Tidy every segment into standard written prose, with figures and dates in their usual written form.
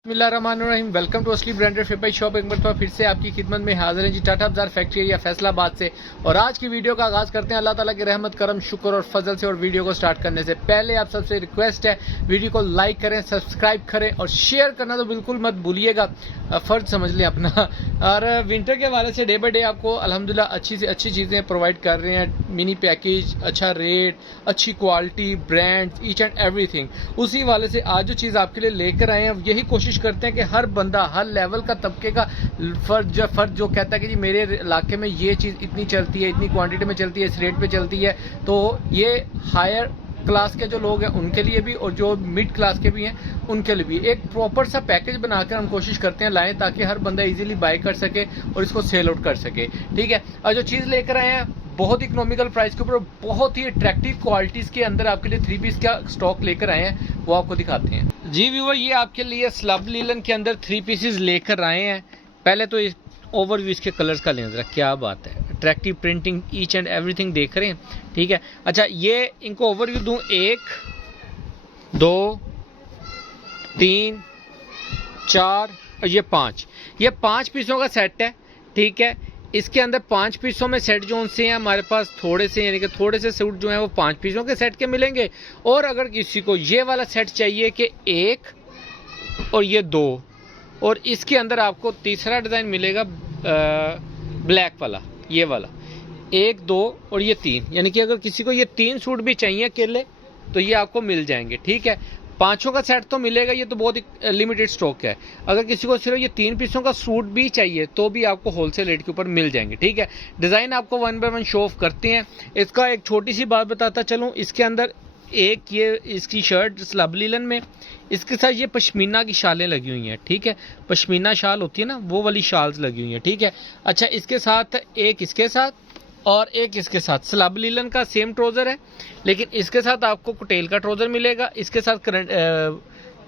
बिस्मिल्लाहिर्रहमानिर्रहीम। Welcome to असली branded फेपाई shop. एक मरतबा फिर से आपकी खिदमत में हाजिर है जी, टाटा बाजार फैक्ट्री एरिया फैसलाबाद से। और आज की वीडियो का आगाज करते हैं अल्लाह ताला की रहमत करम शुक्र और फजल से। और वीडियो को स्टार्ट करने से पहले आप सबसे रिक्वेस्ट है, वीडियो को लाइक करें, सब्सक्राइब करें और शेयर करना तो बिल्कुल मत भूलिएगा, फर्ज समझ लें अपना। और विंटर के हवाले से डे बाई डे आपको अल्हम्दुलिल्लाह अच्छी से अच्छी चीज़ें प्रोवाइड कर रहे हैं। मिनी पैकेज, अच्छा रेट, अच्छी quality, brand, each and everything. उसी वाले से आज जो चीज़ आपके लिए लेकर आए हैं, यही कोशिश करते हैं कि हर बंदा, हर लेवल का, तबके का फर्द जो कहता है कि जी मेरे इलाके में ये चीज़ इतनी चलती है, इतनी क्वांटिटी में चलती है, इस रेट पे चलती है, तो ये हायर क्लास के जो लोग हैं उनके लिए भी और जो मिड क्लास के भी हैं उनके लिए भी एक प्रॉपर सा पैकेज बनाकर हम कोशिश करते हैं लाएं, ताकि हर बंदा इजीली बाय कर सके और इसको सेल आउट कर सके। ठीक है, और जो चीज़ लेकर आए हैं बहुत इकोनॉमिकल प्राइस के ऊपर, बहुत ही अट्रैक्टिव क्वालिटीज़ के अंदर आपके लिए 3 पीस का स्टॉक लेकर आए हैं, वो आपको दिखाते हैं। जी व्यूअर, ये आपके लिए स्लब लीलन के अंदर 3 पीसेस लेकर आए हैं। पहले तो इस ओवरव्यू इसके कलर्स का लें जरा, क्या बात है, attractive printing, each and everything देख रहे हैं। ठीक है, अच्छा ये इनको ओवरव्यू दूं, 1 2 3 4 और ये 5, ये 5 पीसों का सेट है। ठीक है, इसके अंदर 5 पीसों में सेट जो उनसे हैं हमारे पास थोड़े से, यानी कि थोड़े से सूट जो हैं वो 5 पीसों के सेट के मिलेंगे। और अगर किसी को ये वाला सेट चाहिए कि 1 और ये 2, और इसके अंदर आपको तीसरा डिज़ाइन मिलेगा ब्लैक वाला, ये वाला 1 2 और ये 3, यानी कि अगर किसी को ये 3 सूट भी चाहिए अकेले तो ये आपको मिल जाएंगे। ठीक है, 5 का सेट तो मिलेगा, ये तो बहुत ही लिमिटेड स्टॉक है। अगर किसी को सिर्फ ये 3 पीसों का सूट भी चाहिए तो भी आपको होलसेल रेट के ऊपर मिल जाएंगे। ठीक है, डिज़ाइन आपको 1 बाय 1 शो ऑफ करते हैं। इसका एक छोटी सी बात बताता चलूँ, इसके अंदर एक ये इसकी शर्ट स्लब लीलन में, इसके साथ ये पश्मीना की शालें लगी हुई हैं। ठीक है, पश्मीना शाल होती है ना, वो वाली शाल्स लगी हुई हैं। ठीक है, अच्छा इसके साथ एक इसके साथ और एक इसके साथ स्लब लीलन का सेम ट्राउज़र है, लेकिन इसके साथ आपको कुटेल का ट्राउज़र मिलेगा, इसके साथ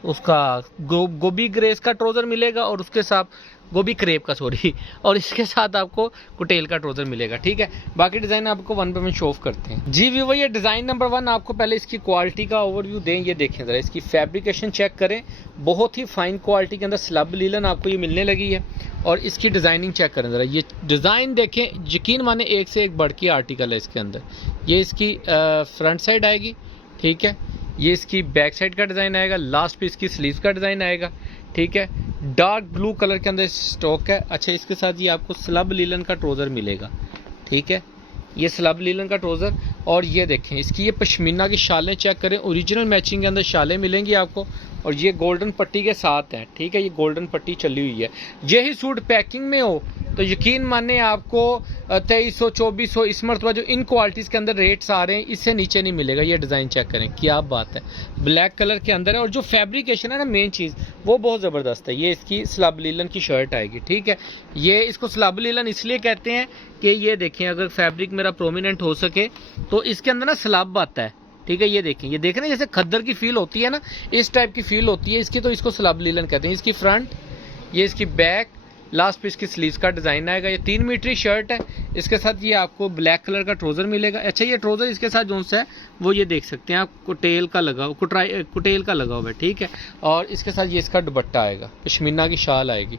उसका गोभी ग्रेस का ट्राउज़र मिलेगा और उसके साथ गोभी क्रेप का, सॉरी, और इसके साथ आपको कुटेल का ट्राउज़र मिलेगा। ठीक है, बाकी डिज़ाइन आपको 1 बाय 1 शो ऑफ करते हैं। जी व्यूअर, ये डिज़ाइन नंबर 1, आपको पहले इसकी क्वालिटी का ओवरव्यू दें। ये देखें ज़रा, इसकी फैब्रिकेशन चेक करें, बहुत ही फाइन क्वालिटी के अंदर स्लब लीलन आपको ये मिलने लगी है। और इसकी डिज़ाइनिंग चेक करें ज़रा, ये डिज़ाइन देखें, यकीन माने एक से एक बढ़ के आर्टिकल है इसके अंदर। ये इसकी फ्रंट साइड आएगी। ठीक है, ये इसकी बैक साइड का डिज़ाइन आएगा, लास्ट पे इसकी स्लीव्स का डिज़ाइन आएगा। ठीक है, डार्क ब्लू कलर के अंदर स्टॉक है। अच्छा, इसके साथ ये आपको स्लब लीलन का ट्राउज़र मिलेगा। ठीक है, ये स्लब लीलन का ट्राउज़र, और ये देखें इसकी ये पश्मीना की शालें चेक करें, ओरिजिनल मैचिंग के अंदर शालें मिलेंगी आपको, और ये गोल्डन पट्टी के साथ है। ठीक है, ये गोल्डन पट्टी चली हुई है। यही सूट पैकिंग में हो तो यकीन माने आपको 2300 2400 इस मरतबा जो इन क्वालिटीज़ के अंदर रेट्स आ रहे हैं, इससे नीचे नहीं मिलेगा। ये डिज़ाइन चेक करें, क्या बात है, ब्लैक कलर के अंदर है, और जो फैब्रिकेशन है ना, मेन चीज़ वो बहुत ज़बरदस्त है। ये इसकी स्लब लीलन की शर्ट आएगी। ठीक है, ये इसको स्लब लीलन इसलिए कहते हैं कि ये देखें, अगर फैब्रिक मेरा प्रोमिनेंट हो सके तो इसके अंदर ना स्लब आता है। ठीक है, ये देखें, ये देखें ना, जैसे खद्दर की फील होती है ना, इस टाइप की फील होती है इसकी, तो इसको स्लब लीलन कहते हैं। इसकी फ्रंट, ये इसकी बैक, लास्ट पे इसकी स्लीव्स का डिज़ाइन आएगा। ये 3 मीटरी शर्ट है, इसके साथ ये आपको ब्लैक कलर का ट्राउज़र मिलेगा। अच्छा, ये ट्राउज़र इसके साथ जो सा है वो ये देख सकते हैं आप, कुटेल का लगा हुआ है। ठीक है, और इसके साथ ये इसका दुपट्टा आएगा, पश्मीना की शाल आएगी।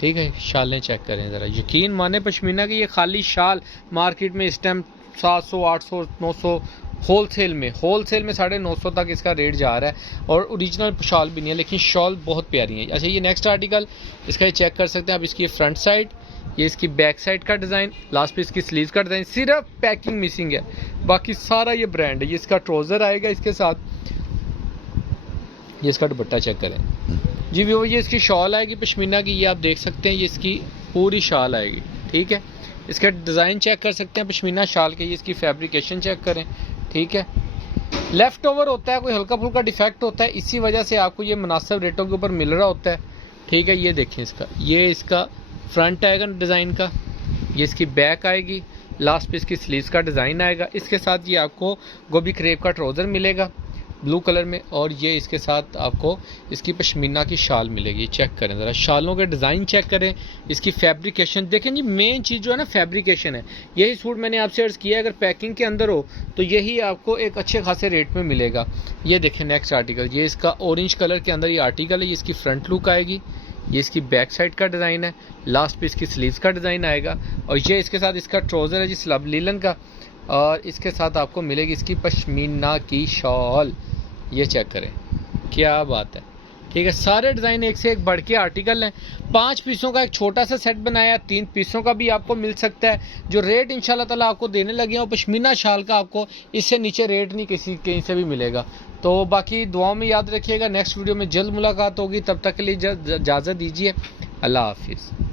ठीक है, शालें चेक करें ज़रा, यकीन माने पश्मीना की ये खाली शाल मार्केट में इस टाइम 700 800 900 होलसेल में 950 तक इसका रेट जा रहा है, और ओरिजिनल शॉल भी नहीं है, लेकिन शॉल बहुत प्यारी है। अच्छा, ये नेक्स्ट आर्टिकल इसका ये चेक कर सकते हैं आप, इसकी फ्रंट साइड, ये इसकी बैक साइड का डिज़ाइन, लास्ट पे इसकी स्लीव्स का डिज़ाइन, सिर्फ पैकिंग मिसिंग है, बाकी सारा ये ब्रांड है। ये इसका ट्राउज़र आएगा, इसके साथ ये इसका दुपट्टा चेक करें। जी वो ये इसकी शॉल आएगी पश्मीना की, ये आप देख सकते हैं, ये इसकी पूरी शाल आएगी। ठीक है, इसका डिज़ाइन चेक कर सकते हैं पश्मीना शाल के, ये इसकी फैब्रिकेशन चेक करें। ठीक है, लेफ़्ट ओवर होता है, कोई हल्का फुल्का डिफेक्ट होता है, इसी वजह से आपको ये मुनासिब रेटों के ऊपर मिल रहा होता है। ठीक है, ये देखें इसका, ये इसका फ्रंट आएगा डिज़ाइन का, ये इसकी बैक आएगी, लास्ट पे इसकी स्लीव्स का डिज़ाइन आएगा। इसके साथ ये आपको गोभी क्रेप का ट्राउज़र मिलेगा, ब्लू कलर में, और ये इसके साथ आपको इसकी पश्मीना की शाल मिलेगी। चेक करें ज़रा, शालों के डिज़ाइन चेक करें, इसकी फैब्रिकेशन देखें जी। मेन चीज़ जो है ना फैब्रिकेशन है। यही सूट मैंने आपसे अर्ज़ किया, अगर पैकिंग के अंदर हो तो यही आपको एक अच्छे खासे रेट में मिलेगा। ये देखें नेक्स्ट आर्टिकल, ये इसका ऑरेंज कलर के अंदर ये आर्टिकल है। ये इसकी फ्रंट लुक आएगी, ये इसकी बैक साइड का डिज़ाइन है, लास्ट पे इसकी स्लीव्स का डिज़ाइन आएगा, और ये इसके साथ इसका ट्राउज़र है जी स्लब लीलन का, और इसके साथ आपको मिलेगी इसकी पश्मीना की शॉल। ये चेक करें, क्या बात है। ठीक है, सारे डिज़ाइन एक से एक बढ़ के आर्टिकल हैं। 5 पीसों का एक छोटा सा सेट बनाया, 3 पीसों का भी आपको मिल सकता है। जो रेट इंशाल्लाह ताला आपको देने लगे हैं, पश्मीना शाल का आपको इससे नीचे रेट नहीं कहीं से भी मिलेगा। तो बाकी दुआओं में याद रखिएगा। नेक्स्ट वीडियो में जल्द मुलाकात होगी, तब तक के लिए इजाज़त दीजिए। अल्लाह हाफिज़।